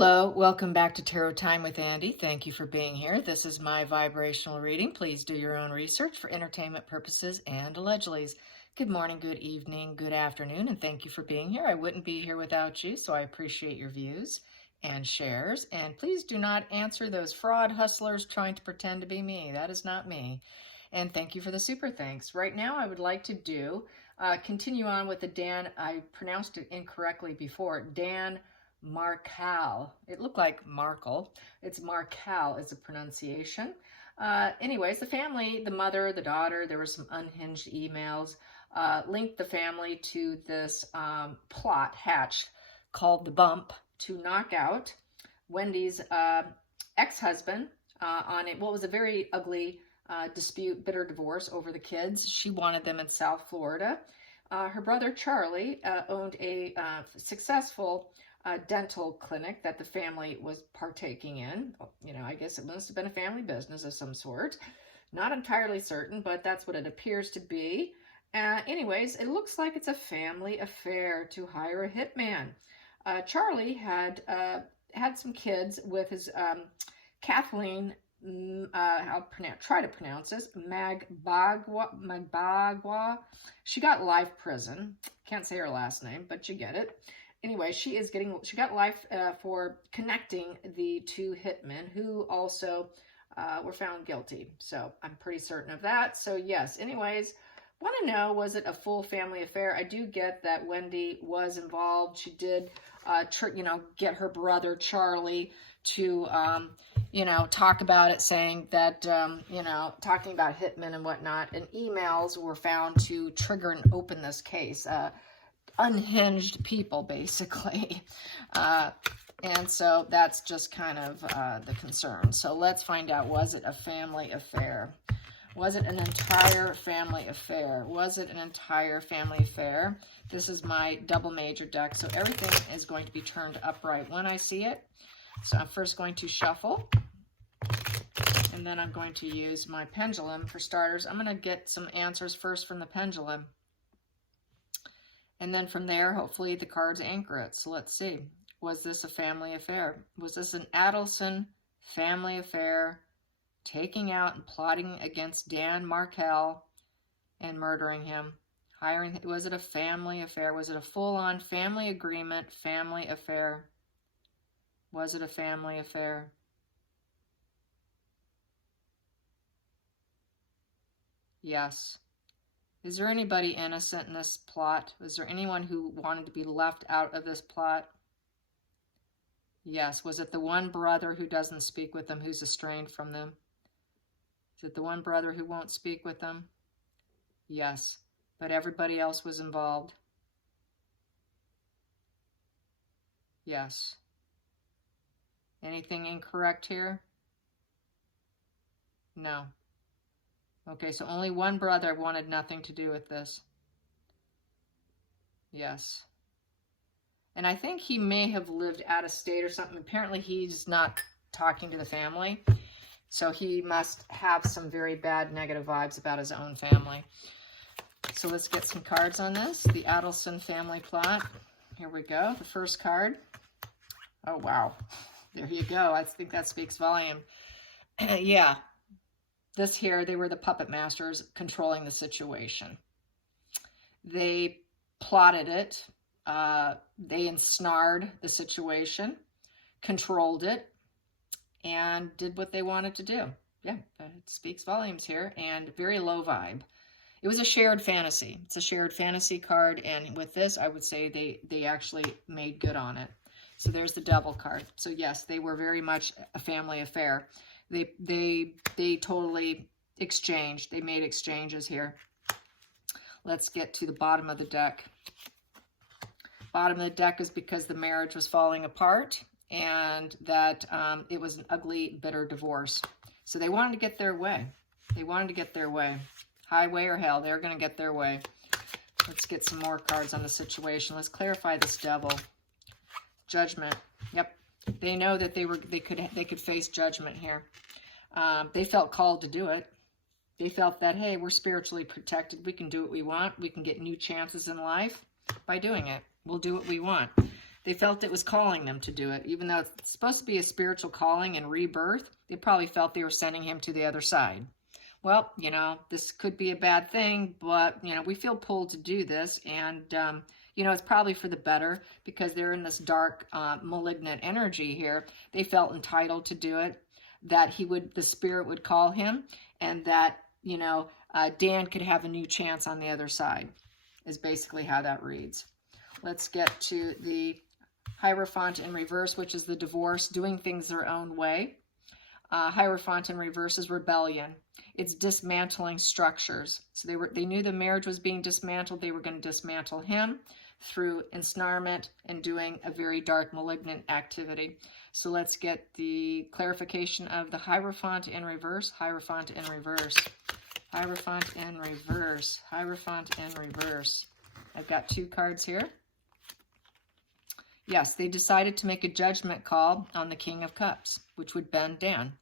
Hello, welcome back to Tarot Time with Andy. Thank you for being here. This is my vibrational reading. Please do your own research for entertainment purposes and allegedly. Good morning, good evening, good afternoon, and thank you for being here. I wouldn't be here without you, so I appreciate your views and shares. And please do not answer those fraud hustlers trying to pretend to be me. That is not me. And thank you for the super thanks. Right now, I would like to continue on with the Dan, I pronounced it incorrectly before, Dan Markel. It looked like Markel. It's Markel is the pronunciation. Anyways, the family, the mother, the daughter, there were some unhinged emails, linked the family to this plot hatched called The Bump to knock out Wendy's ex-husband on what was a very ugly dispute, bitter divorce over the kids. She wanted them in South Florida. Her brother Charlie owned a successful dental clinic that the family was partaking in. You know, I guess it must have been a family business of some sort. Not entirely certain, but that's what it appears to be. Anyways, it looks like it's a family affair to hire a hitman. Charlie had had some kids with his Kathleen, I'll try to pronounce this, Magbagwa. She got life prison. Can't say her last name, but you get it. Anyway, she got life for connecting the two hitmen who also were found guilty. So I'm pretty certain of that. So yes, anyways, want to know, was it a full family affair? I do get that Wendy was involved. She did, get her brother Charlie to, talk about it, saying that, talking about hitmen and whatnot. And emails were found to trigger and open this case. Unhinged people, basically. And so that's just kind of the concern. So let's find out, was it a family affair? Was it an entire family affair? Was it an entire family affair? This is my double major deck, so everything is going to be turned upright when I see it. So I'm first going to shuffle, and then I'm going to use my pendulum for starters. I'm going to get some answers first from the pendulum. And then from there, hopefully the cards anchor it. So let's see. Was this a family affair? Was this an Adelson family affair, taking out and plotting against Dan Markel and murdering him? Was it a family affair? Was it a full-on family agreement, family affair? Was it a family affair? Yes. Is there anybody innocent in this plot? Was there anyone who wanted to be left out of this plot? Yes. Was it the one brother who doesn't speak with them, who's estranged from them? Is it the one brother who won't speak with them? Yes. But everybody else was involved? Yes. Anything incorrect here? No. Okay, so only one brother wanted nothing to do with this. Yes. And I think he may have lived out of state or something. Apparently he's not talking to the family. So he must have some very bad negative vibes about his own family. So let's get some cards on this. The Adelson family plot. Here we go. The first card. Oh, wow. There you go. I think that speaks volume. Yeah. This here, they were the puppet masters controlling the situation. They plotted it. They ensnared the situation, controlled it, and did what they wanted to do. Yeah, it speaks volumes here, and very low vibe. It was a shared fantasy. It's a shared fantasy card, and with this, I would say they actually made good on it. So there's the Devil card. So yes, they were very much a family affair. They totally exchanged. They made exchanges here. Let's get to the bottom of the deck. Bottom of the deck is because the marriage was falling apart and that it was an ugly, bitter divorce. So they wanted to get their way. They wanted to get their way. Highway or hell, they're going to get their way. Let's get some more cards on the situation. Let's clarify this Devil. Judgment. Yep. They know that they could face judgment here. They felt called to do it. They felt that, hey, we're spiritually protected. We can do what we want. We can get new chances in life by doing it. We'll do what we want. They felt it was calling them to do it. Even though it's supposed to be a spiritual calling and rebirth, they probably felt they were sending him to the other side. Well, you know, this could be a bad thing, but, you know, we feel pulled to do this. And, you know, it's probably for the better because they're in this dark, malignant energy here. They felt entitled to do it, that the spirit would call him, and that, you know, Dan could have a new chance on the other side, is basically how that reads. Let's get to the Hierophant in reverse, which is the divorce, doing things their own way. Hierophant in reverse is rebellion. It's dismantling structures. So they knew the marriage was being dismantled. They were going to dismantle him through ensnarement and doing a very dark, malignant activity. So let's get the clarification of the Hierophant in reverse. Hierophant in reverse. Hierophant in reverse. Hierophant in reverse. I've got 2 cards here. Yes, they decided to make a judgment call on the King of Cups, which would be Dan.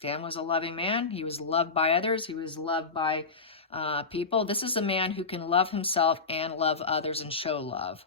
Dan was a loving man. He was loved by others. He was loved by people. This is a man who can love himself and love others and show love.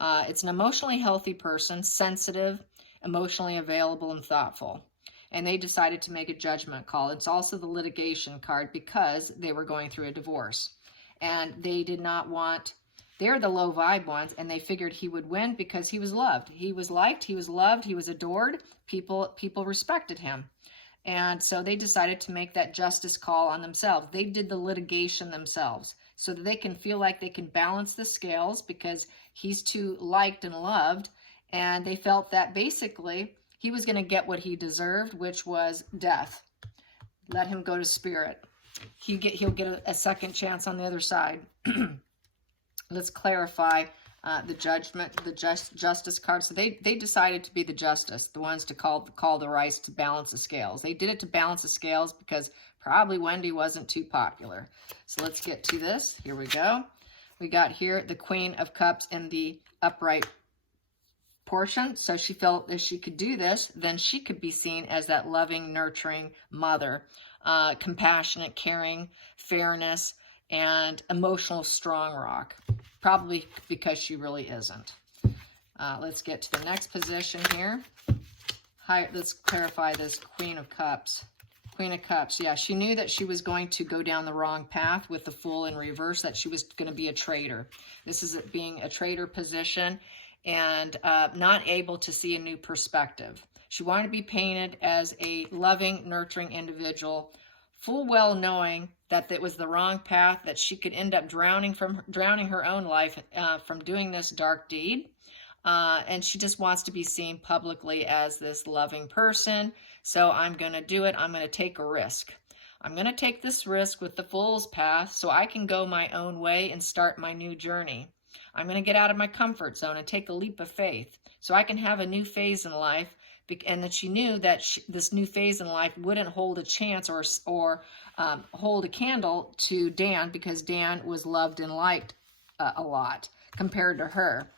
It's an emotionally healthy person, sensitive, emotionally available, and thoughtful. And they decided to make a judgment call. It's also the litigation card because they were going through a divorce. And they did not want... They're the low vibe ones, and they figured he would win because he was loved. He was liked, he was loved, he was adored. People respected him. And so they decided to make that justice call on themselves. They did the litigation themselves so that they can feel like they can balance the scales because he's too liked and loved. And they felt that basically he was going to get what he deserved, which was death. Let him go to spirit. He'll get a second chance on the other side. Let's clarify the judgment, the justice card. So they decided to be the justice, the ones to call the rice to balance the scales. They did it to balance the scales because probably Wendy wasn't too popular. So let's get to this. Here we go. We got here the Queen of Cups in the upright portion. So she felt if she could do this, then she could be seen as that loving, nurturing mother, compassionate, caring, fairness, and emotional strong rock. Probably because she really isn't. Let's get to the next position here. Let's clarify this Queen of Cups. Queen of Cups, yeah, she knew that she was going to go down the wrong path with the Fool in reverse, that she was going to be a traitor. This is it being a traitor position and not able to see a new perspective. She wanted to be painted as a loving, nurturing individual, full well knowing that it was the wrong path, that she could end up drowning her own life from doing this dark deed. And she just wants to be seen publicly as this loving person. So I'm going to do it. I'm going to take a risk. I'm going to take this risk with the Fool's path so I can go my own way and start my new journey. I'm going to get out of my comfort zone and take a leap of faith so I can have a new phase in life. And that she knew that this new phase in life wouldn't hold a chance or hold a candle to Dan because Dan was loved and liked a lot compared to her.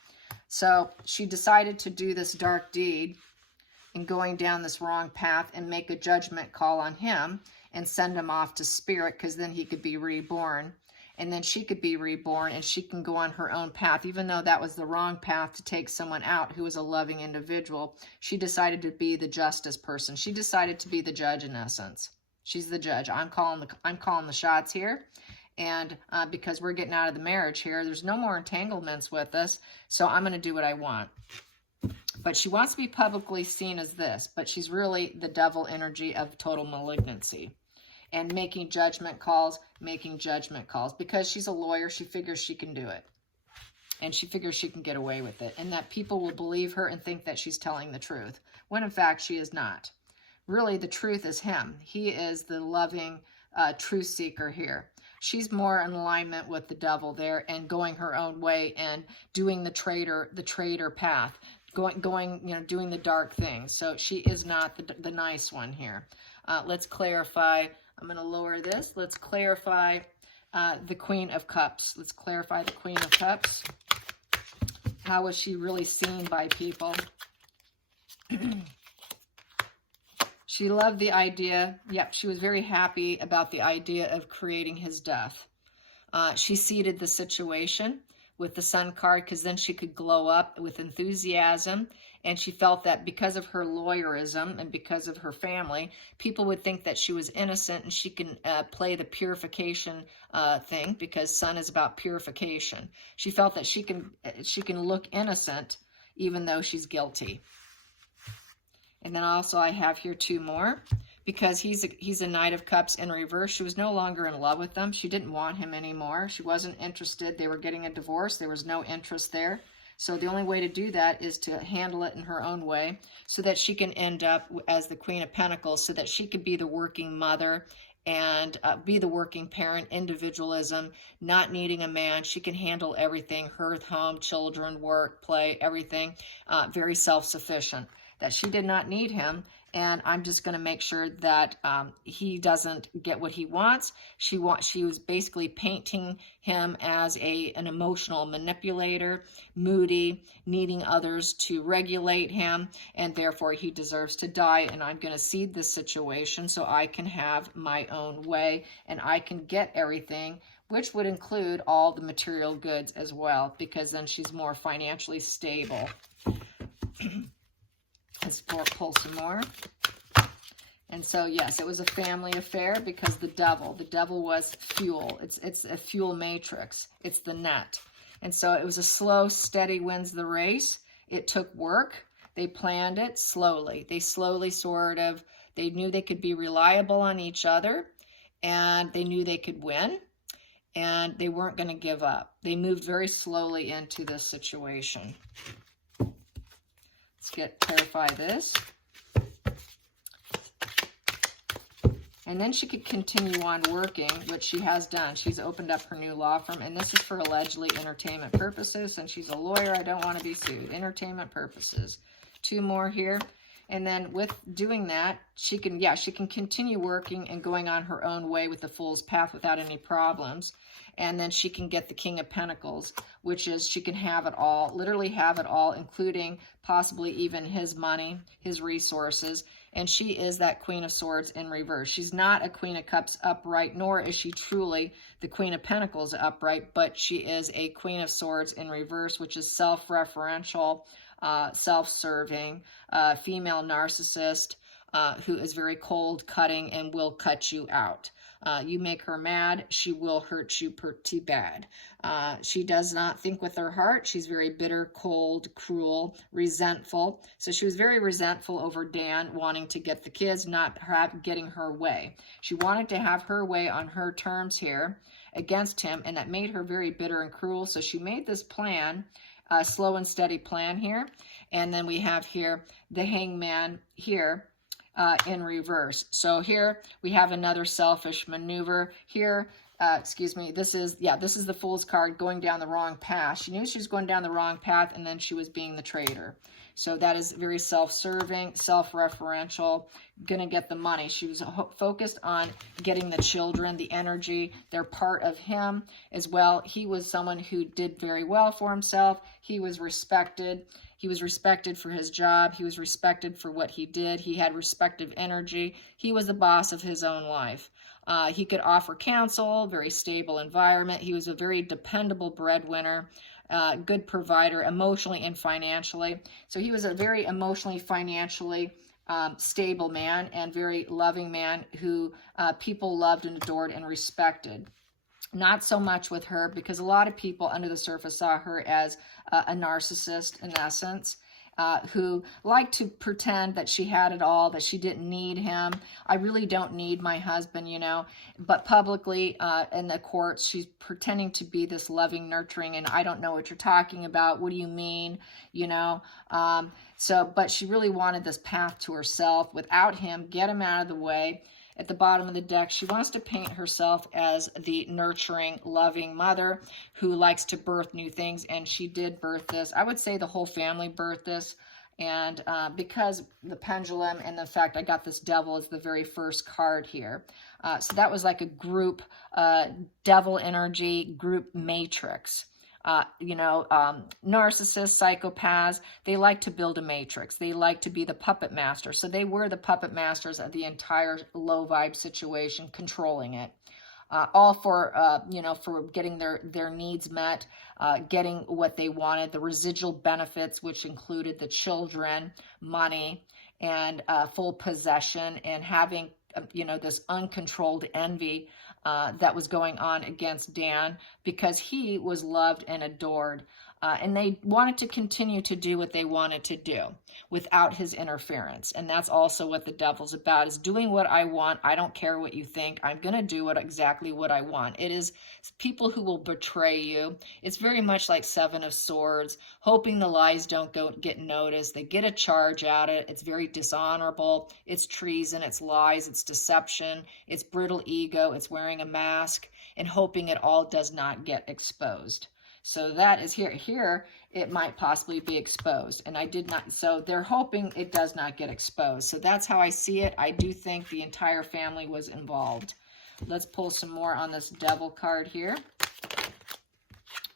So she decided to do this dark deed and going down this wrong path and make a judgment call on him and send him off to spirit because then he could be reborn. And then she could be reborn and she can go on her own path. Even though that was the wrong path to take someone out who was a loving individual, she decided to be the justice person. She decided to be the judge in essence. She's the judge. I'm calling the shots here. And because we're getting out of the marriage here, there's no more entanglements with us. So I'm going to do what I want. But she wants to be publicly seen as this, but she's really the devil energy of total malignancy. And making judgment calls. Because she's a lawyer, she figures she can do it. And she figures she can get away with it. And that people will believe her and think that she's telling the truth. When in fact, she is not. Really, the truth is him. He is the loving truth seeker here. She's more in alignment with the devil there and going her own way and doing the traitor path. Doing the dark things. So she is not the nice one here. Let's clarify. I'm going to lower this. Let's clarify the Queen of Cups. Let's clarify the Queen of Cups. How was she really seen by people? She loved the idea. Yep, she was very happy about the idea of creating his death. She seeded the situation with the Sun card, because then she could glow up with enthusiasm. And she felt that because of her lawyerism and because of her family, people would think that she was innocent, and she can play the purification thing, because Sun is about purification. She felt that she can look innocent even though she's guilty. And then also I have here 2 more, because he's a Knight of Cups in reverse. She was no longer in love with him. She didn't want him anymore. She wasn't interested. They were getting a divorce. There was no interest there. So the only way to do that is to handle it in her own way, so that she can end up as the Queen of Pentacles, so that she could be the working mother and be the working parent, individualism, not needing a man. She can handle everything, hearth, home, children, work, play, everything, very self-sufficient. That she did not need him, and I'm just going to make sure that he doesn't get what he wants. She was basically painting him as an emotional manipulator, moody, needing others to regulate him, and therefore he deserves to die. And I'm going to cede this situation so I can have my own way, and I can get everything, which would include all the material goods as well, because then she's more financially stable. Let's pull some more. And so, yes, it was a family affair, because the devil was fuel. It's a fuel matrix. It's the net. And so it was a slow, steady wins the race. It took work. They planned it slowly. They slowly they knew they could be reliable on each other, and they knew they could win, and they weren't going to give up. They moved very slowly into this situation. Clarify this. And then she could continue on working, which she has done. She's opened up her new law firm, and this is for allegedly entertainment purposes. Since she's a lawyer, I don't want to be sued. Entertainment purposes. 2 more here. And then with doing that, she can continue working and going on her own way with the Fool's Path without any problems. And then she can get the King of Pentacles, which is she can have it all, literally have it all, including possibly even his money, his resources. And she is that Queen of Swords in reverse. She's not a Queen of Cups upright, nor is she truly the Queen of Pentacles upright, but she is a Queen of Swords in reverse, which is self-referential, self-serving, female narcissist, who is very cold, cutting, and will cut you out. You make her mad, she will hurt you pretty bad. She does not think with her heart. She's very bitter, cold, cruel, resentful. So she was very resentful over Dan wanting to get the kids, not getting her way. She wanted to have her way on her terms here against him, and that made her very bitter and cruel. So she made this plan, a slow and steady plan here. And then we have here the Hangman here, in reverse. So here we have another selfish maneuver here. This is the Fool's card, going down the wrong path. She knew she was going down the wrong path, and then she was being the traitor. So that is very self-serving, self-referential, gonna get the money. She was focused on getting the children, the energy. They're part of him as well. He was someone who did very well for himself. He was respected. He was respected for his job. He was respected for what he did. He had respective energy. He was the boss of his own life. He could offer counsel, very stable environment. He was a very dependable breadwinner, good provider, emotionally and financially. So he was a very emotionally, financially stable man, and very loving man who people loved and adored and respected. Not so much with her, because a lot of people under the surface saw her as a narcissist in essence, who liked to pretend that she had it all, that she didn't need him. I really don't need my husband, you know. But publicly in the courts, she's pretending to be this loving, nurturing, and I don't know what you're talking about. What do you mean? You know. But she really wanted this path to herself without him, get him out of the way. At the bottom of the deck, she wants to paint herself as the nurturing, loving mother who likes to birth new things, and she did birth this. I would say the whole family birthed this, and because the pendulum and the fact I got this devil as the very first card here. So that was like a group, devil energy, group matrix. Narcissists, psychopaths, they like to build a matrix. They like to be the puppet master. So they were the puppet masters of the entire low vibe situation, controlling it. all for, you know, for getting their needs met, getting what they wanted, the residual benefits, which included the children, money, and full possession, and having, you know, this uncontrolled envy that was going on against Dan because he was loved and adored. And they wanted to continue to do what they wanted to do without his interference. And that's also what the devil's about, is doing what I want. I don't care what you think. I'm going to do exactly what I want. It is people who will betray you. It's very much like Seven of Swords, hoping the lies don't get noticed. They get a charge at it. It's very dishonorable. It's treason. It's lies. It's deception. It's brittle ego. It's wearing a mask and hoping it all does not get exposed. So that is here. Here, it might possibly be exposed. And I did not, so they're hoping it does not get exposed. So that's how I see it. I do think the entire family was involved. Let's pull some more on this devil card here.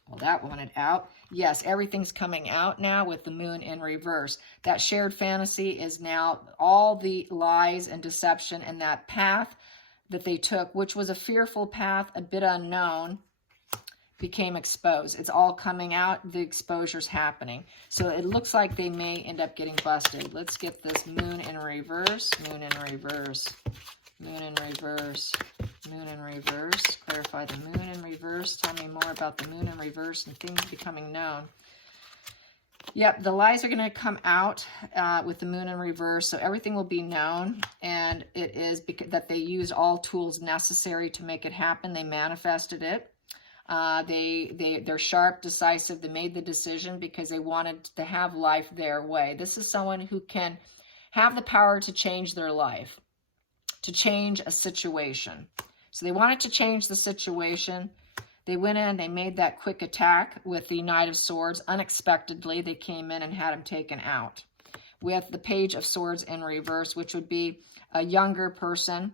Well, that wanted out. Yes, everything's coming out now with the moon in reverse. That shared fantasy is now all the lies and deception and that path that they took, which was a fearful path, a bit unknown, became exposed. It's all coming out. The exposure's happening. So it looks like they may end up getting busted. Let's get this moon in reverse. Moon in reverse. Moon in reverse. Moon in reverse. Clarify the moon in reverse. Tell me more about the moon in reverse and things becoming known. Yep, the lies are going to come out with the moon in reverse, so everything will be known, and it is because that they used all tools necessary to make it happen. They manifested it. They're sharp, decisive. They made the decision because they wanted to have life their way. This is someone who can have the power to change their life, to change a situation. So they wanted to change the situation. They went in, they made that quick attack with the Knight of Swords. Unexpectedly, they came in and had him taken out. With the Page of Swords in reverse, which would be a younger person,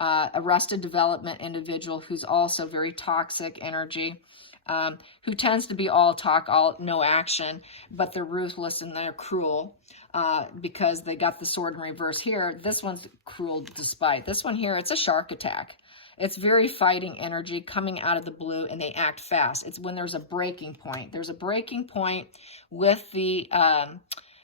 arrested development individual who's also very toxic energy, who tends to be all talk, no action, but they're ruthless and they're cruel because they got the sword in reverse here. This one's cruel despite. This one here, it's a shark attack. It's very fighting energy coming out of the blue, and they act fast. It's when there's a breaking point. There's a breaking point with the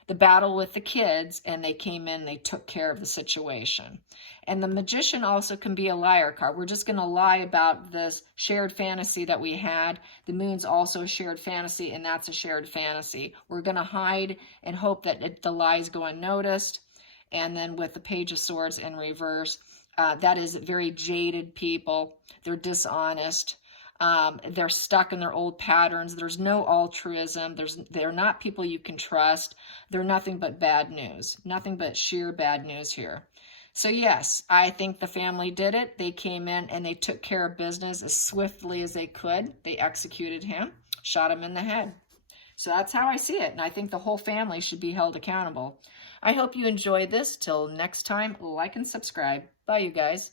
battle with the kids, and they came in, they took care of the situation. And the Magician also can be a liar card. We're just going to lie about this shared fantasy that we had. The moon's also a shared fantasy, and that's a shared fantasy. We're going to hide and hope that the lies go unnoticed. And then with the Page of Swords in reverse, that is very jaded people. They're dishonest. They're stuck in their old patterns. There's no altruism. They're not people you can trust. They're nothing but bad news. Nothing but sheer bad news here. So yes, I think the family did it. They came in and they took care of business as swiftly as they could. They executed him, shot him in the head. So that's how I see it. And I think the whole family should be held accountable. I hope you enjoyed this. Till next time, like and subscribe. Bye, you guys.